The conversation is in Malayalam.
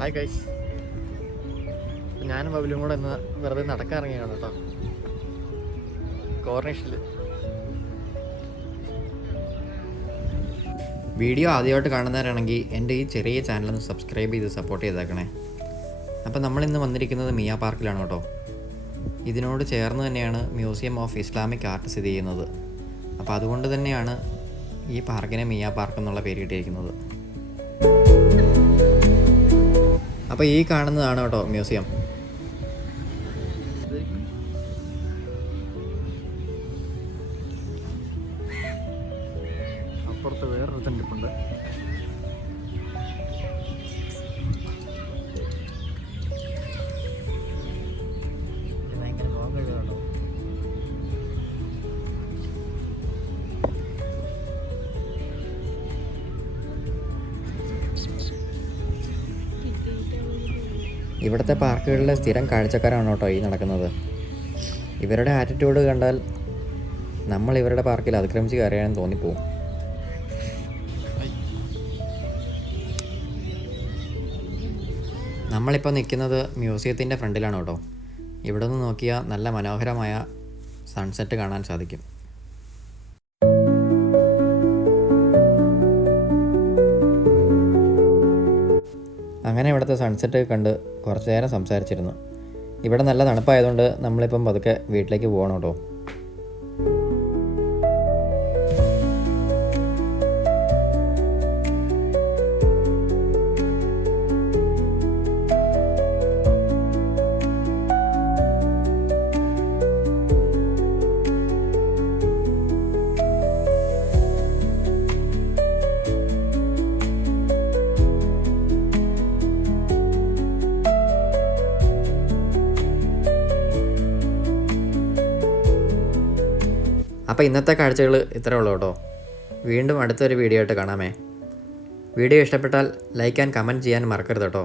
ഹായ് ഗൈസ് ഞാനും ബബിലും കൂടെ ഇന്ന് വെറുതെ നടക്കാറിറങ്ങിയാണ് കേട്ടോ. കോർണേഷനിൽ വീഡിയോ ആദ്യമായിട്ട് കാണുന്നവരാണെങ്കിൽ എന്റെ ഈ ചെറിയ ചാനലൊന്ന് സബ്സ്ക്രൈബ് ചെയ്ത് സപ്പോർട്ട് ചെയ്തേക്കണേ. അപ്പോൾ നമ്മളിന്ന് വന്നിരിക്കുന്നത് മിയാ പാർക്കിലാണ് കേട്ടോ. ഇതിനോട് ചേർന്ന് തന്നെയാണ് മ്യൂസിയം ഓഫ് ഇസ്ലാമിക് ആർട്ട് സ്ഥിതി ചെയ്യുന്നത്. അപ്പോൾ അതുകൊണ്ട് തന്നെയാണ് ഈ പാർക്കിനെ മിയാ പാർക്ക് എന്നുള്ള പേര് കിട്ടിയിരിക്കുന്നത്. അപ്പോൾ ഈ കാണുന്നതാണ് കേട്ടോ മ്യൂസിയം. അപ്പുറത്ത് വേറൊരു തണ്ടിപ്പുണ്ട് ഇവിടുത്തെ പാർക്കുകളിലെ സ്ഥിരം കാഴ്ചക്കാരാണ് കേട്ടോ ഈ നടക്കുന്നത്. ഇവരുടെ ആറ്റിറ്റ്യൂഡ് കണ്ടാൽ നമ്മൾ ഇവരുടെ പാർക്കിൽ അതിക്രമിച്ച് കയറിയാണെന്ന് തോന്നിപ്പോവും. നമ്മളിപ്പോൾ നിൽക്കുന്നത് മ്യൂസിയത്തിന്റെ ഫ്രണ്ടിലാണ് കേട്ടോ. ഇവിടെ നിന്ന് നോക്കിയാൽ നല്ല മനോഹരമായ സൺസെറ്റ് കാണാൻ സാധിക്കും. അങ്ങനെ ഇവിടുത്തെ സൺസെറ്റ് കണ്ട് കുറച്ച് നേരം സംസാരിച്ചിരുന്നു. ഇവിടെ നല്ല തണുപ്പായതുകൊണ്ട് നമ്മളിപ്പം പതുക്കെ വീട്ടിലേക്ക് പോകണം കേട്ടോ. അപ്പോൾ ഇന്നത്തെ കാഴ്ചകൾ ഇത്രേ ഉള്ളൂ കേട്ടോ. വീണ്ടും അടുത്തൊരു വീഡിയോ ആയിട്ട് കാണാമേ. വീഡിയോ ഇഷ്ടപ്പെട്ടാൽ ലൈക്ക് ആൻഡ് കമന്റ് ചെയ്യാൻ മറക്കരുത് കേട്ടോ.